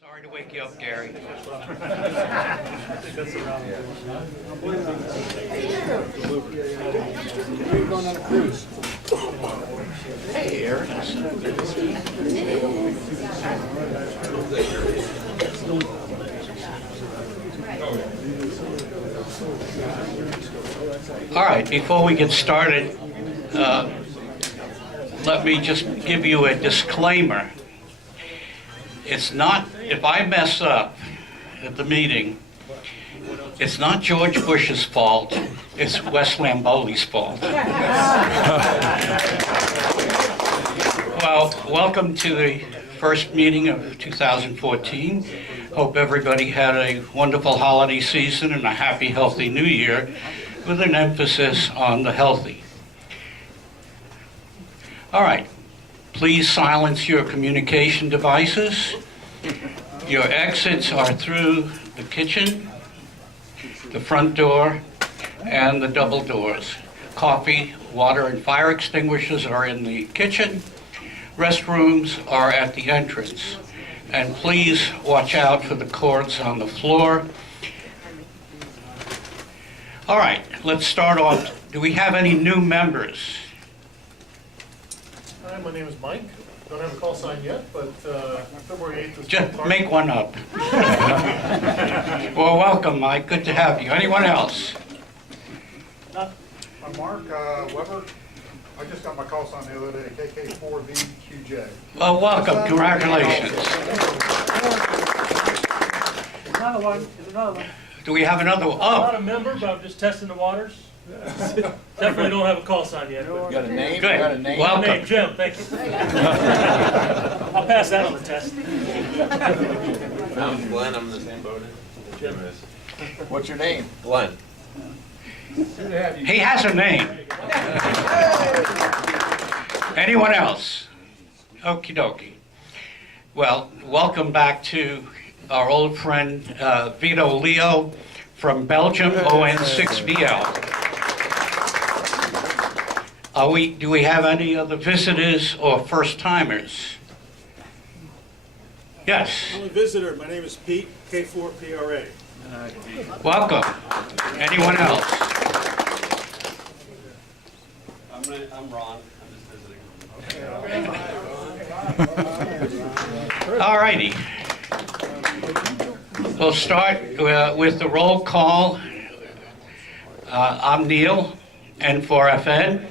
Sorry to wake you up, Gary. We're going on a cruise. Hey, Aaron. All right, before we get started, let me just give you a disclaimer. It's not, if I mess up at the meeting, it's not George Bush's fault, it's Wes Lamboli's fault. Well, welcome to the first meeting of 2014. Hope everybody had a wonderful holiday season and a happy, healthy new year with an emphasis on the healthy. All right. Please silence your communication devices. Your exits are through the kitchen, the front door, and the double doors. Coffee, water, and fire extinguishers are in the kitchen. Restrooms are at the entrance. And please watch out for the cords on the floor. All right, let's start off. Do we have any new members? Hi, my name is Mike. Don't have a call sign yet, but February 8th is... Just make one up. Well, welcome, Mike. Good to have you. Anyone else? I'm Mark Weber. I just got my call sign the other day, KK4VQJ. Well, welcome. Congratulations. Another one, there's another one. Do we have another one? I'm not Oh, a member, but I'm just testing the waters. Definitely don't have a call sign yet. You got a name? good. You got a name? Name, Welcome. Jim, thank you. I'll pass that on the test. I'm Glenn, I'm in the same boat as Jim is. What's your name? Glenn. Good to have you. He has a name. Anyone else? Okie dokie. Well, welcome back to our old friend Vito Leo from Belgium, ON6VL. Do we have any other visitors or first-timers? Yes, I'm a visitor. My name is Pete, K4PRA. welcome. Anyone else? I'm Ron, I'm just visiting. All righty. We'll start with the roll call. I'm Neil, N4FN,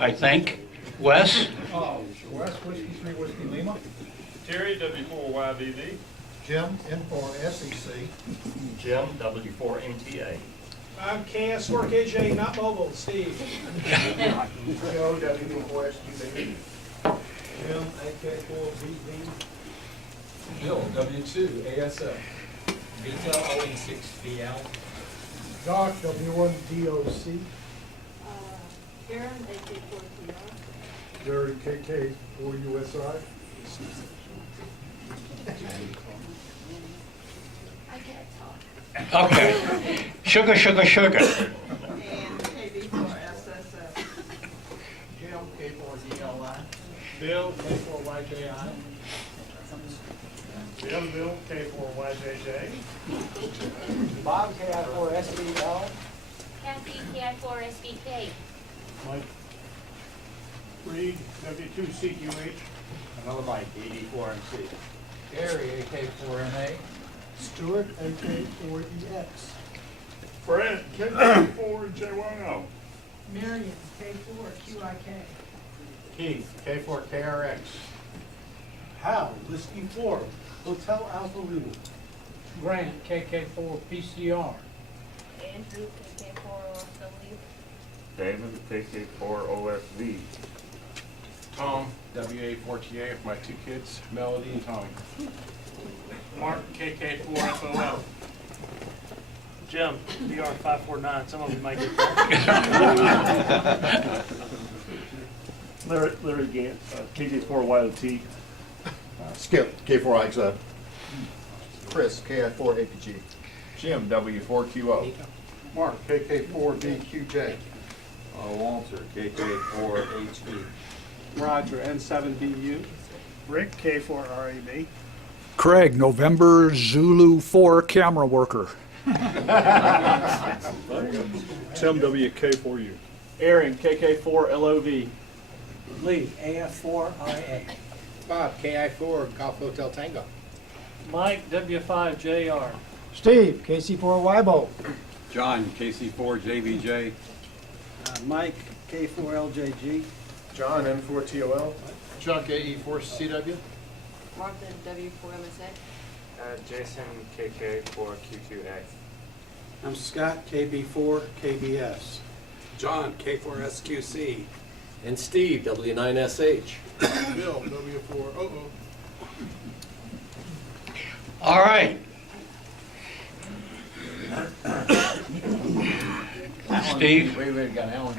I think. Wes? West Whiskey 3 Whiskey Lima. Terry, W4YBV. Jim, N4SEC. Jim, W4MTA. I'm KS4KJ, not mobile, Steve. Joe, W4SQB. Jim, AK4BV. Bill, W2, ASF. Vito, ON6VL. Doc, W1DOC. Karen, AK4PR. Jerry, KK4USI. I can't talk. Okay. Sugar, sugar, sugar. And KB4SSF. Jim, K4DLI. Bill, K4YJI. Jim, Bill, K4YJJ. Bob, KI4SBL. Kathy, KI4SBK. Mike. Reed, W2CQH. Another Mike, ED4MC. Gary, AK4MA. Stewart, AK4EX. Fred, K4JYO. Marion, K4QIK. Keith, K4KRX. Hal, Whiskey 4, Hotel Alpha Lulu. Grant, KK4PCR. Andrew, KK4OSW. David, KK4OSV. Tom, WA4TA for my two kids, Melody and Tommy. Mark, KK4FOL. Jim, DR549. Some of you might get that. Larry Gant, KK4YOT. Skip, K4IXA. Chris, KI4APG. Jim, W4QO. Mark, KK4DQJ. Walter, KK4HE. Roger, N7BU. Rick, K4RAB. Craig, November Zulu 4 camera worker. Tim, WK4U. Aaron, KK4LOV. Lee, AF4IA. Bob, KI4 Golf Hotel Tango. Mike, W5JR. Steve, KC4YBO. John, KC4JBJ. Mike, K4LJG. John, N4TOL. Chuck, AE4CW. Martha, W4MSA. Jason, KK4QQA. I'm Scott, KB4KBS. John, K4SQC. And Steve, W9SH. Bill, W4OO. All right. Steve, Wait, got Alan.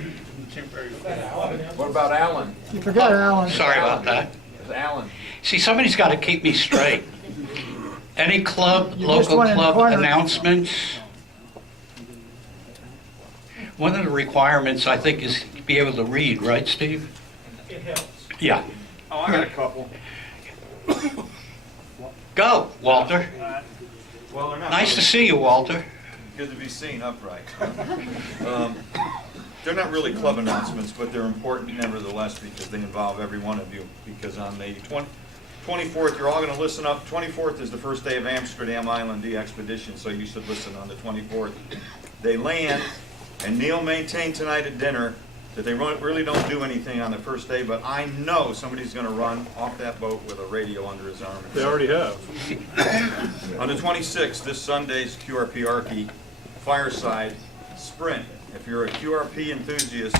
What about Alan? You forgot Alan. sorry about that. It's Alan. See, somebody's got to keep me straight. Any club, You missed local one in the club corner. announcements? One of the requirements, I think, is to be able to read, right, Steve? It helps. Yeah. Oh, I got a couple. Go, Walter. Well, they're not Nice to see you, Walter. good to be seen upright. They're not really club announcements, but they're important nevertheless because they involve every one of you. Because on the 24th, you're all going to listen up. 24th is the first day of Amsterdam Island expedition, so you should listen on the 24th. They land, and Neil maintained tonight at dinner that they really don't do anything on the first day, but I know somebody's going to run off that boat with a radio under his arm. They already have. On the 26th, this Sunday's QRP Archie Fireside Sprint. If you're a QRP enthusiast,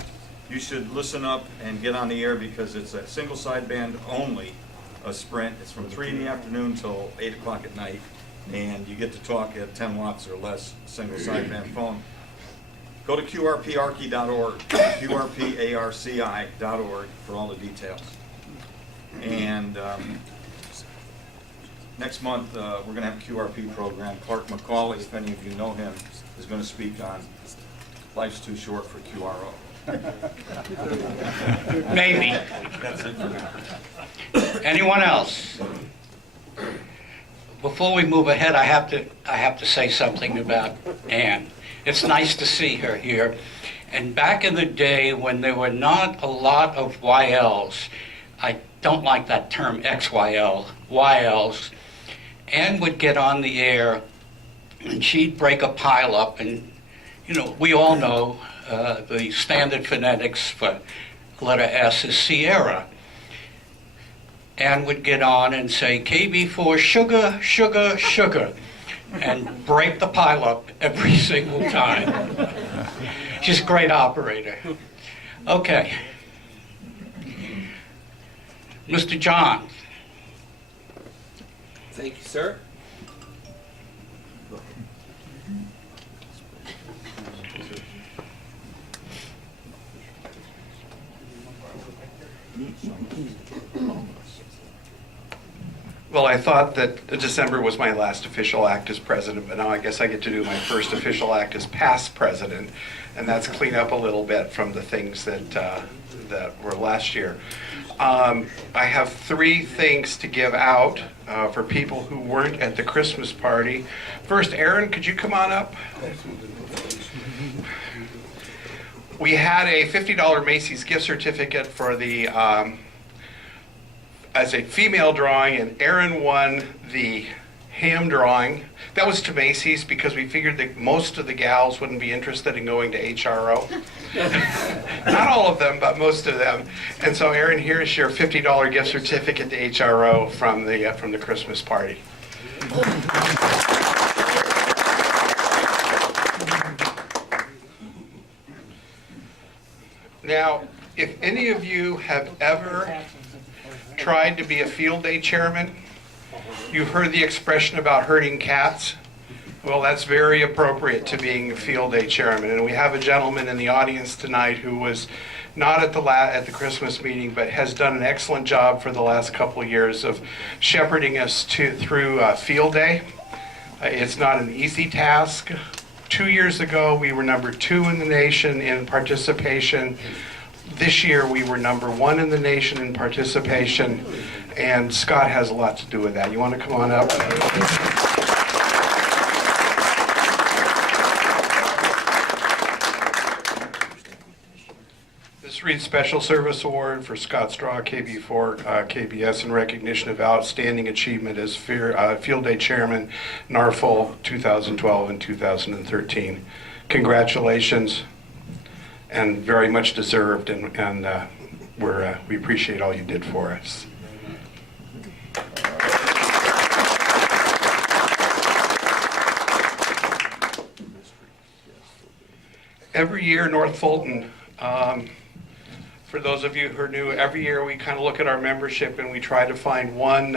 you should listen up and get on the air because it's a single sideband only, a sprint. It's from 3 in the afternoon till 8 o'clock at night, and you get to talk at 10 watts or less single sideband phone. Go to qrparchi.org, qrparci.org for all the details. And next month, we're going to have a QRP program. Clark McCauley, if any of you know him, is going to speak on Life's Too Short for QRO. Maybe. That's it for now. Anyone else? Before we move ahead, I have to say something about Ann. It's nice to see her here. And back in the day when there were not a lot of YLs, I don't like that term XYL, YLs, Ann would get on the air and she'd break a pile up, and you know, we all know the standard phonetics for letter S is Sierra. Ann would get on and say KB4 sugar, sugar, sugar, and break the pile up every single time. She's a great operator. Okay. Mr. John. Thank you, sir. Well, I thought that December was my last official act as president, but now I guess I get to do my first official act as past president, and that's clean up a little bit from the things that that were last year. I have 3 things to give out for people who weren't at the Christmas party. First, Aaron, could you come on up? We had a $50 Macy's gift certificate for the as a female drawing, and Erin won the ham drawing. That was to Macy's because we figured that most of the gals wouldn't be interested in going to HRO. Not all of them, but most of them. And so Erin, here's your $50 gift certificate to HRO from the Christmas party. Now, if any of you have ever tried to be a field day chairman, you've heard the expression about herding cats. Well, that's very appropriate to being a field day chairman. And we have a gentleman in the audience tonight who was not at the Christmas meeting, but has done an excellent job for the last couple of years of shepherding us through field day. It's not an easy task. 2 years ago, we were number 2 in the nation in participation. This year, we were number 1 in the nation in participation. and Scott has a lot to do with that. You want to come on up? This reads Special Service Award for Scott Straw, KB4 KBS, in recognition of outstanding achievement as Field Day Chairman, NFARL 2012 and 2013. Congratulations, and very much deserved, and we appreciate all you did for us. Every year, North Fulton, for those of you who are new, every year we kind of look at our membership and we try to find one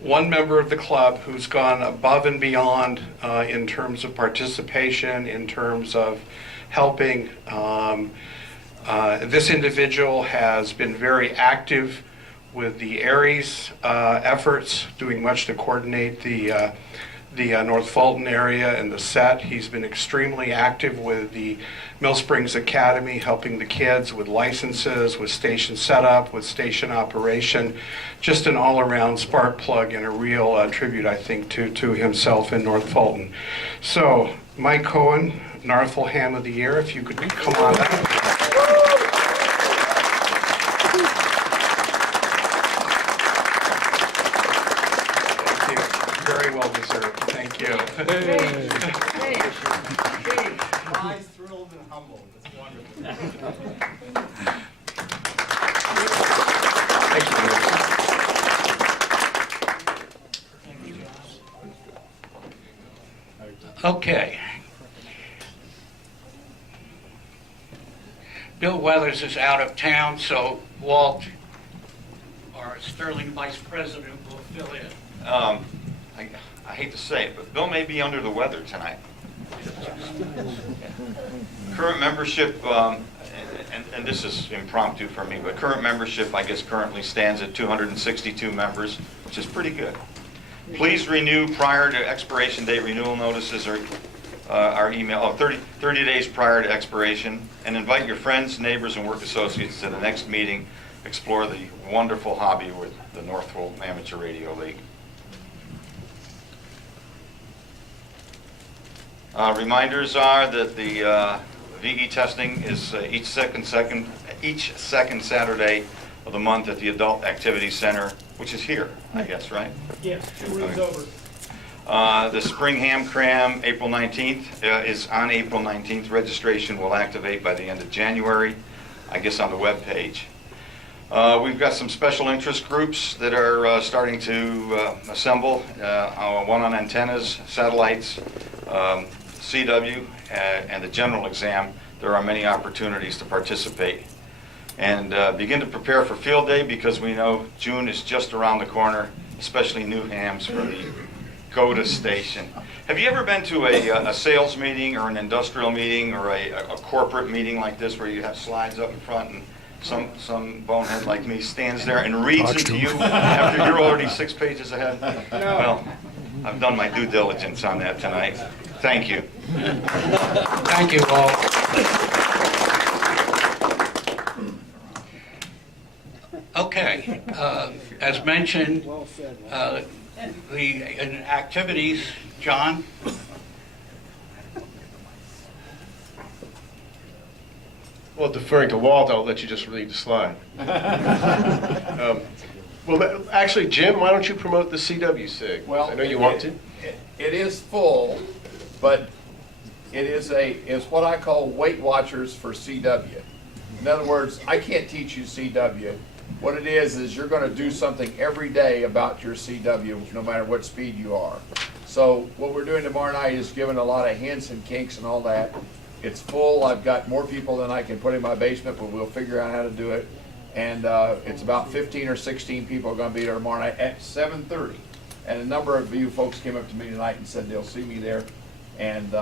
member of the club who's gone above and beyond in terms of participation, in terms of helping. This individual has been very active with the Aries efforts, doing much to coordinate the North Fulton area and the set. He's been extremely active with the Mill Springs Academy, helping the kids with licenses, with station setup, with station operation. Just an all-around spark plug and a real tribute, I think, to himself in North Fulton. So, Mike Cohen, NFARL Ham of the Year, if you could come on up. Very well deserved. Thank you. Surprised, thrilled, and humbled. It's wonderful. Okay. Bill Weathers is out of town, so Walt, our Sterling Vice President, will fill in. I hate to say it, but Bill may be under the weather tonight. Current membership, and this is impromptu for me, but current membership, I guess, currently stands at 262 members, which is pretty good. Please renew prior to expiration date. Renewal notices are email 30 days prior to expiration, and invite your friends, neighbors, and work associates to the next meeting. Explore the wonderful hobby with the North Fulton Amateur Radio League. Reminders are that the VE testing is each second Saturday of the month at the Adult Activity Center, which is here, I guess, right? Yes, 2 rooms over. The Spring Ham Cram, April 19th, is on April 19th. Registration will activate by the end of January, I guess on the web page. We've got some special interest groups that are starting to assemble, one on antennas, satellites, CW, and the general exam. There are many opportunities to participate. And begin to prepare for field day, because we know June is just around the corner, especially new hams for the GOTA station. Have you ever been to a sales meeting or an industrial meeting or a corporate meeting like this, where you have slides up in front and some bonehead like me stands there and reads it to you after you're already 6 pages ahead? No. Well, I've done my due diligence on that tonight. Thank you. Thank you all. Okay, as mentioned, the activities, John? Well, deferring to Walt, I'll let you just read the slide. Actually, Jim, why don't you promote the CW SIG? Well, I know you want to. It is full, but it's what I call Weight Watchers for CW. In other words, I can't teach you CW. What it is you're going to do something every day about your CW, no matter what speed you are. So what we're doing tomorrow night is giving a lot of hints and kinks and all that. It's full. I've got more people than I can put in my basement, but we'll figure out how to do it. And it's about 15 or 16 people are going to be there tomorrow night at 7:30. And a number of you folks came up to me tonight and said they'll see me there. And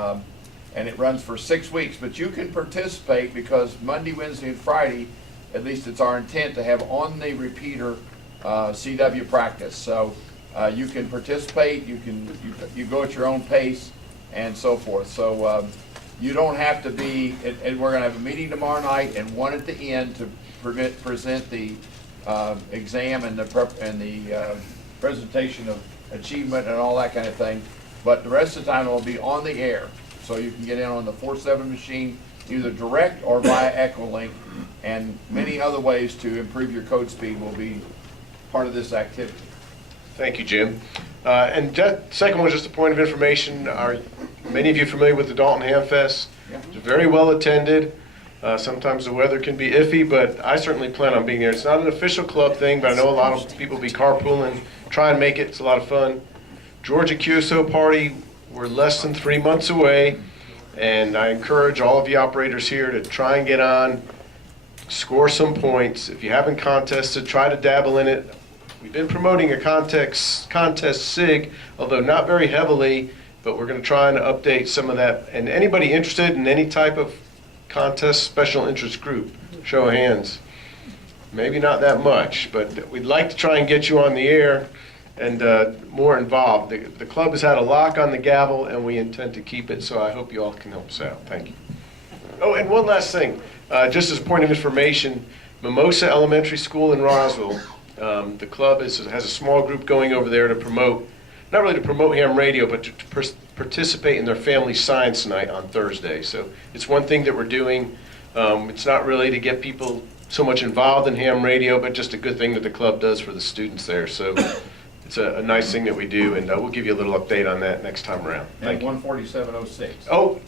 it runs for 6 weeks. But you can participate, because Monday, Wednesday, and Friday, at least it's our intent to have on the repeater CW practice. So you can participate. You go at your own pace and so forth. So you don't have to be. And we're going to have a meeting tomorrow night and one at the end to present the exam and the presentation of achievement and all that kind of thing. But the rest of the time it will be on the air, so you can get in on the 4/7 machine, either direct or via Echolink, and many other ways to improve your code speed will be part of this activity. Thank you, Jim. And second one is just a point of information. Are many of you familiar with the Dalton Ham Fest? Yeah. It's very well attended. Sometimes the weather can be iffy, but I certainly plan on being there. It's not an official club thing, but I know a lot of people will be carpooling. Try and make it. It's a lot of fun. Georgia QSO party, we're less than 3 months away, and I encourage all of you operators here to try and get on, score some points. If you haven't contested, try to dabble in it. We've been promoting a contest SIG, although not very heavily, but we're going to try and update some of that. And anybody interested in any type of contest special interest group, show of hands. Maybe not that much, but we'd like to try and get you on the air and more involved. The club has had a lock on the gavel, and we intend to keep it, so I hope you all can help us out. Thank you. Oh, and one last thing, just as a point of information, Mimosa Elementary School in Roswell, the club has a small group going over there to promote, not really to promote ham radio, but to participate in their family science night on Thursday. So it's one thing that we're doing. It's not really to get people so much involved in ham radio, but just a good thing that the club does for the students there. So it's a nice thing that we do, and we'll give you a little update on that next time around. Thank And you. 14706. Oh,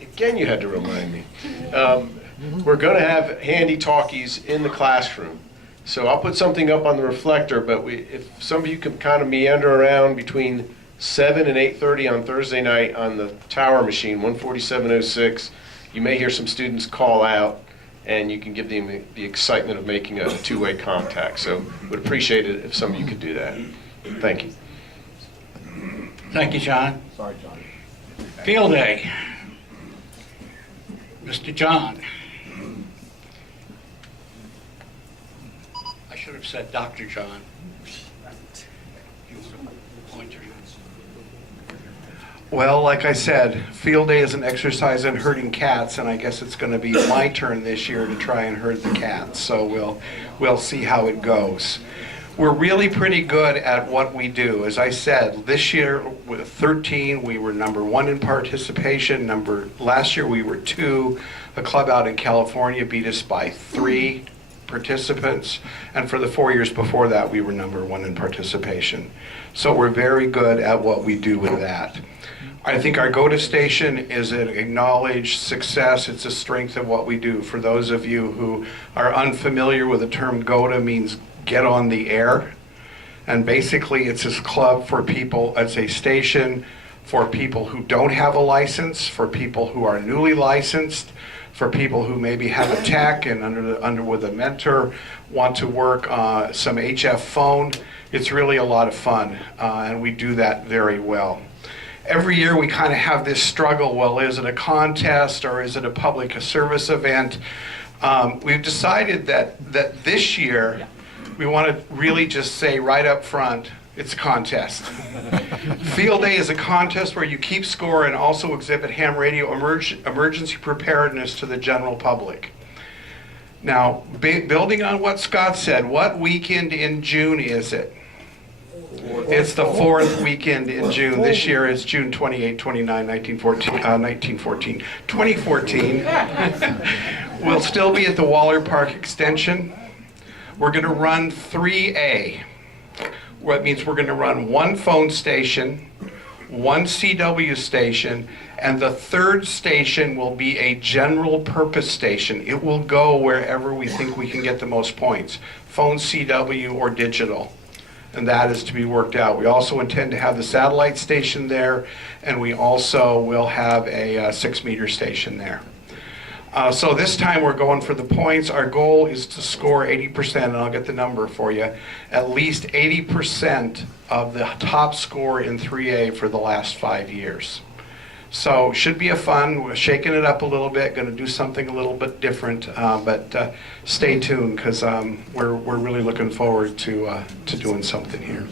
again, you had to remind me. We're going to have handy talkies in the classroom. So I'll put something up on the reflector, but if some of you can kind of meander around between 7 and 8:30 on Thursday night on the tower machine, 14706, you may hear some students call out, and you can give them the excitement of making a two-way contact. So would appreciate it if some of you could do that. Thank you. Thank you, John. Sorry, John. Field day. Mr. John. I should have said Dr. John. Pointer. Well, like I said, field day is an exercise in herding cats, and I guess it's going to be my turn this year to try and herd the cats. So we'll see how it goes. We're really pretty good at what we do. As I said, this year with 13, we were number 1 in participation. Last year we were 2. A club out in California beat us by 3 participants, and for the 4 years before that, we were number 1 in participation. So we're very good at what we do with that. I think our go-to station is an acknowledged success. It's a strength of what we do. For those of you who are unfamiliar with the term go-to, means get on the air. And basically it's a club for people, it's a station for people who don't have a license, for people who are newly licensed, for people who maybe have a tech and under with a mentor want to work some HF phone. It's really a lot of fun, and we do that very well. Every year we kind of have this struggle, well, is it a contest or is it a public service event? We've decided that this year we want to really just say right up front, it's a contest. Field day is a contest where you keep score and also exhibit ham radio emergency preparedness to the general public. Now, building on what Scott said, what weekend in June is it? It's the 4th weekend in June. This year is June 28, 29, 2014. We'll still be at the Waller Park Extension. We're going to run 3A. That means we're going to run 1 phone station, 1 CW station, and the 3rd station will be a general purpose station. It will go wherever we think we can get the most points, phone, CW, or digital. And that is to be worked out. We also intend to have the satellite station there, and we also will have a 6-meter station there. So this time we're going for the points. Our goal is to score 80%, and I'll get the number for you, at least 80% of the top score in 3A for the last 5 years. So should be a fun. We're shaking it up a little bit, going to do something a little bit different, but stay tuned because we're really looking forward to doing something here.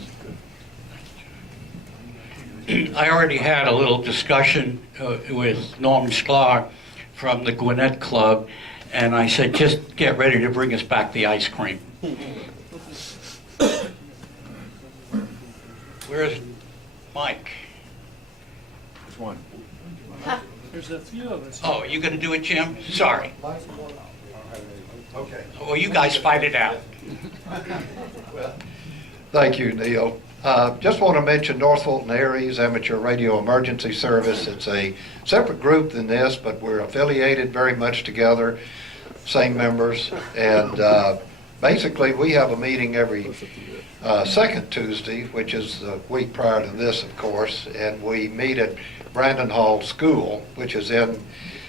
I already had a little discussion with Norm Sklar from the Gwinnett Club, And I said, just get ready to bring us back the ice cream. Where's Mike? Which one? There's a few of us. Oh, you gonna do it, Jim? Sorry. Okay. Well, you guys fight it out. Thank you, Neil. Just want to mention North Fulton Aries Amateur Radio Emergency Service. It's a separate group than this, but we're affiliated very much together, same members. And basically, we have a meeting every second Tuesday, which is the week prior to this, of course, and we meet at Brandon Hall School, which is in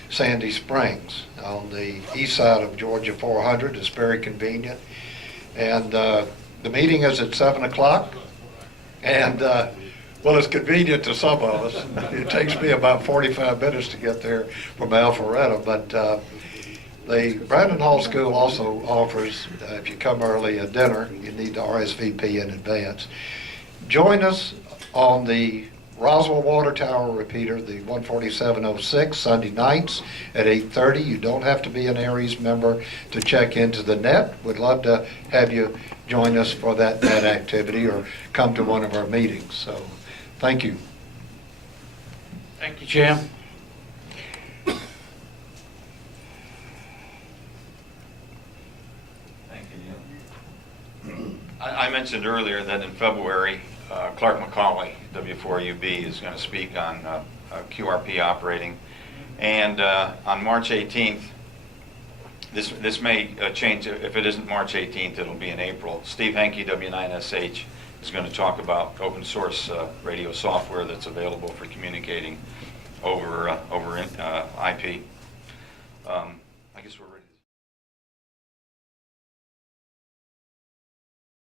Sandy Springs on the east side of Georgia 400. It's very convenient. And the meeting is at 7 o'clock. And, well, it's convenient to some of us. It takes me about 45 minutes to get there from Alpharetta. But the Brandon Hall School also offers, if you come early, a dinner. You need to RSVP in advance. Join us on the Roswell Water Tower repeater, the 14706, Sunday nights at 8:30. You don't have to be an Aries member to check into the net. We'd love to have you join us for that net activity or come to one of our meetings. So, thank you. Thank you, Jim. Thank you, Neil. I mentioned earlier that in February, Clark McCauley, W4UB, is going to speak on QRP operating. And on March 18th, this may change. If it isn't March 18th, it'll be in April. Steve Henke, W9SH, is going to talk about open source radio software that's available for communicating over IP.